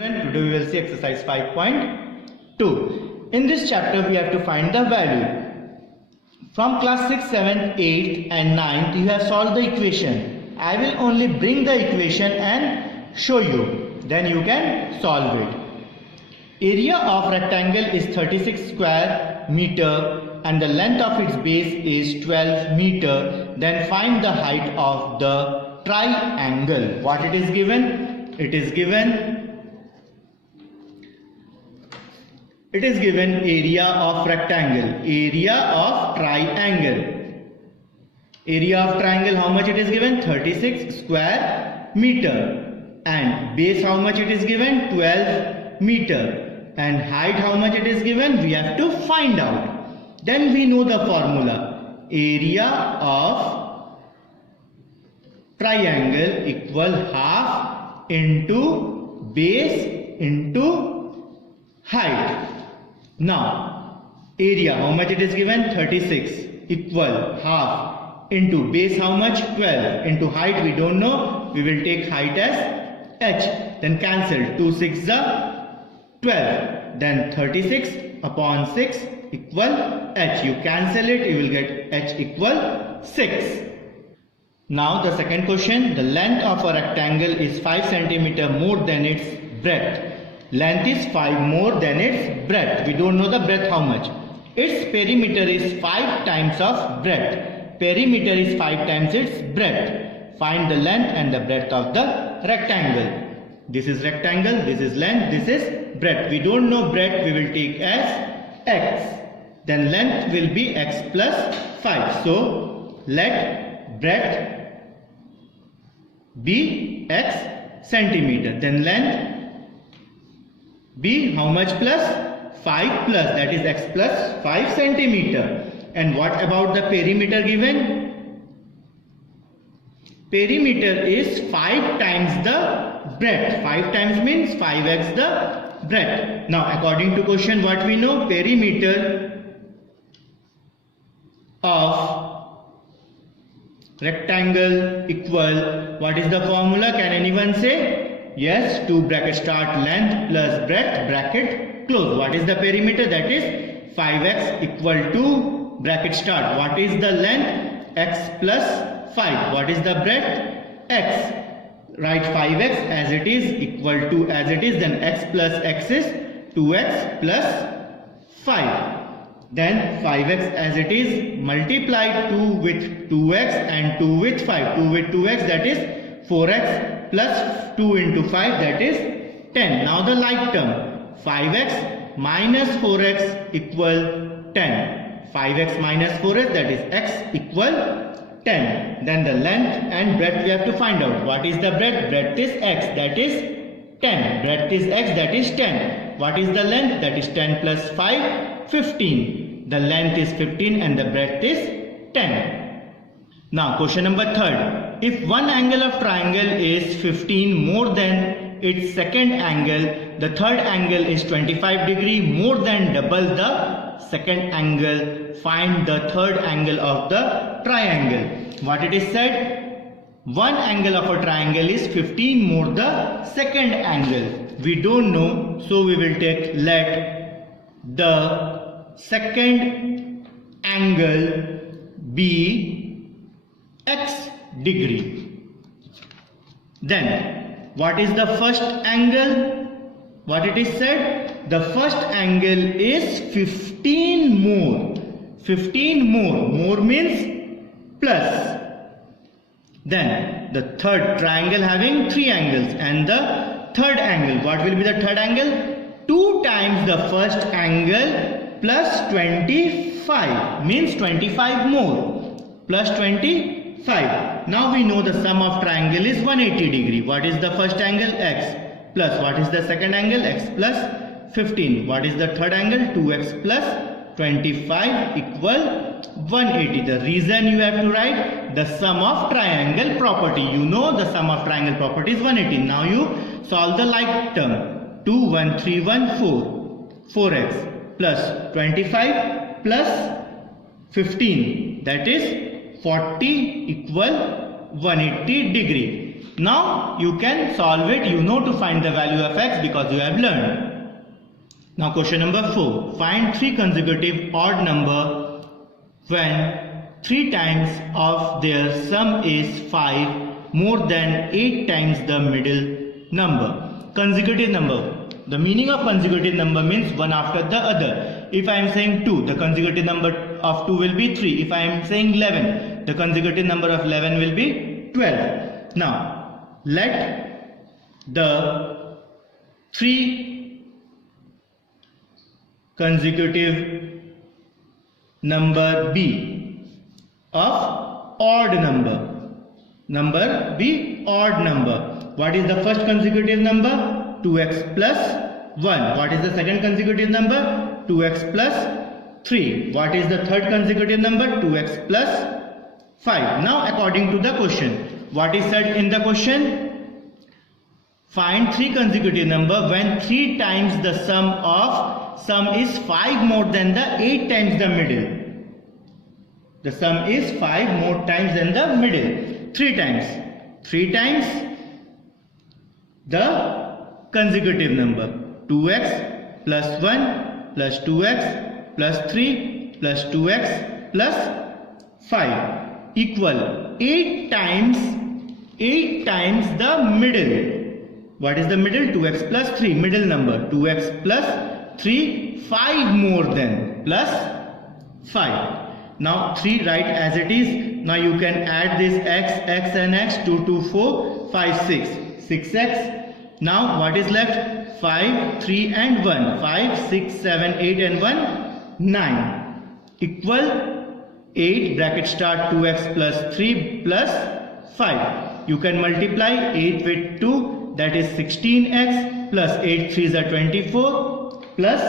Today we will see exercise 5.2. In this chapter we have to find the value. From class 6, 7, 8 and 9 you have solved the equation. I will only bring the equation and show you. Then you can solve it. Area of rectangle is 36 square meter and the length of its base is 12 meter. Then find the height of the triangle. What it is given? It is given area of rectangle, area of triangle. Area of triangle, how much it is given? 36 square meter. And base, how much it is given? 12 meter. And height, how much it is given? We have to find out. Then we know the formula. Area of triangle equal half into base into height. Now, area, how much it is given? 36 equal half into base, how much? 12 into height, we don't know. We will take height as h. Then cancel. 2 6 12. Then 36 upon 6 equal h. You cancel it, you will get h equal 6. Now the second question. The length of a rectangle is 5 cm more than its breadth. Length is 5 more than its breadth. We don't know the breadth how much. Its perimeter is 5 times of breadth. Perimeter is 5 times its breadth. Find the length and the breadth of the rectangle. This is rectangle, this is length, this is breadth. We don't know breadth, we will take as x. Then length will be x plus 5. So let breadth be x centimeter. Then length be how much plus? 5 plus, that is x plus 5 centimeter. And what about the perimeter given? Perimeter is 5 times the breadth. 5 times means 5x the breadth. Now according to question, what we know? Perimeter of rectangle equal, what is the formula? Can anyone say? Yes, 2 bracket start length plus breadth bracket close. What is the perimeter? That is 5x equal to bracket start. What is the length? X plus 5. What is the breadth? X. Write 5x as it is equal to as it is. Then x plus x is 2x plus 5. Then 5x as it is. Multiply 2 with 2x and 2 with 5. 2 with 2x, that is 4x plus 2 into 5, that is 10. Now the like term. 5x minus 4x equal 10. 5x minus 4x, that is x equal 10. Then the length and breadth we have to find out. What is the breadth? Breadth is x, that is 10. Breadth is x, that is 10. What is the length? That is 10 plus 5, 15. The length is 15 and the breadth is 10. Now question number 3rd. If one angle of triangle is 15 more than its second angle, the third angle is 25 degree more than double the second angle. Find the third angle of the triangle. What it is said? One angle of a triangle is 15 more the second angle. We don't know, so we will take let the second angle be x degree. Then what is the first angle? What it is said? The first angle is 15 more. 15 more. More means plus. Then the third triangle having 3 angles and the third angle. What will be the third angle? 2 times the first angle plus 25 means 25 more plus 25. Now we know the sum of triangle is 180 degree. What is the first angle? X plus what is the second angle? X plus 15. What is the third angle? 2x plus 25 equal 180. The reason you have to write the sum of triangle property. You know the sum of triangle property is 180. Now you solve the like term. 2 1 3 1 4. 4x plus 25 plus 15. That is 40 equal 180 degree. Now you can solve it. You know to find the value of x because you have learned. Now question number 4. Find 3 consecutive odd number when 3 times of their sum is 5 more than 8 times the middle number. Consecutive number. The meaning of consecutive number means one after the other. If I am saying 2, the consecutive number of 2 will be 3. If I am saying 11, the consecutive number of 11 will be 12. Now, let the 3 consecutive number be of odd number. Number be odd number. What is the first consecutive number? 2x plus 1. What is the second consecutive number? 2x plus 3. What is the third consecutive number? 2x plus 5. Now according to the question, what is said in the question? Find 3 consecutive number when 3 times the sum is 5 more than the 8 times the middle. The sum is 5 more times than the middle. 3 times. 3 times the consecutive number. 2x plus 1 plus 2x plus 3 plus 2x plus 5 equal 8 times the middle. What is the middle? 2x plus 3. Middle number. 2x plus 3. 5 more than plus 5. Now 3 write as it is. Now you can add this x and x. 2, 2, 4, 5, 6. 6x. Now what is left? 5, 3 and 1. 5, 6, 7, 8 and 1. 9. Equal 8 bracket start 2x plus 3 plus 5. You can multiply 8 with 2, that is 16x plus 8 3s are 24 plus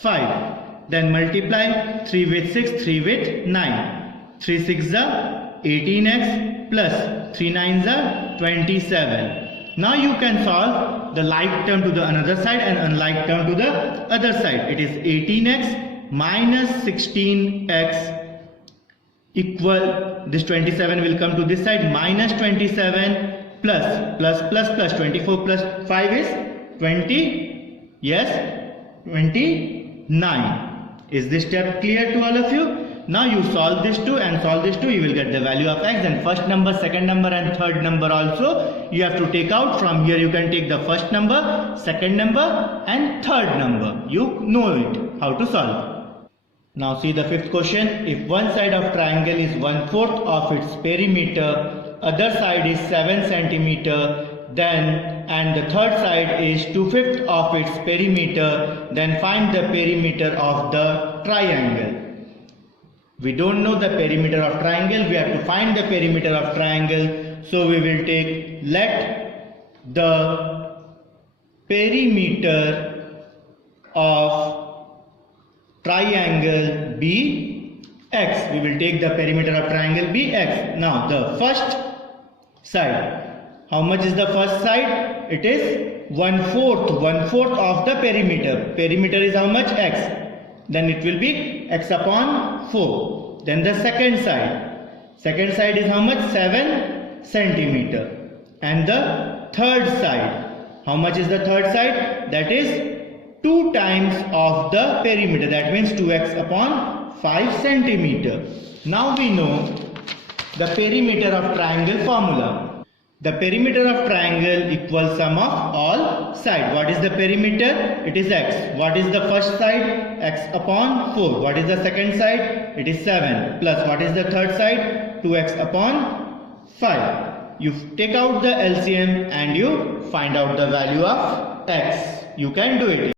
5. Then multiply 3 with 6, 3 with 9. 3 6s are 18x plus 3 9s are 27. Now you can solve the like term to the another side and unlike term to the other side. It is 18x minus 16x equal, this 27 will come to this side, minus 27 plus 24 plus 5 is 20, yes, 29. Is this step clear to all of you? Now you solve this 2 and solve this 2, you will get the value of x. And first number, second number and third number also you have to take out. From here you can take the first number, second number and third number. You know it, how to solve. Now see the fifth question. If one side of triangle is 1/4 of its perimeter, other side is 7 centimeter, then and the third side is 2/5 of its perimeter, then find the perimeter of the triangle. We don't know the perimeter of triangle, we have to find the perimeter of triangle. So we will take, let the perimeter of triangle be x. We will take the perimeter of triangle be x. Now the first side. How much is the first side? It is 1/4 of the perimeter. Perimeter is how much? X. Then it will be x upon 4. Then the second side. Second side is how much? 7 centimeter. And the third side. How much is the third side? That is 2 times of the perimeter. That means 2x upon 5 centimeter. Now we know the perimeter of triangle formula. The perimeter of triangle equals sum of all sides. What is the perimeter? It is x. What is the first side? X upon 4. What is the second side? It is 7. Plus what is the third side? 2x upon 5. You take out the LCM and you find out the value of x. You can do it.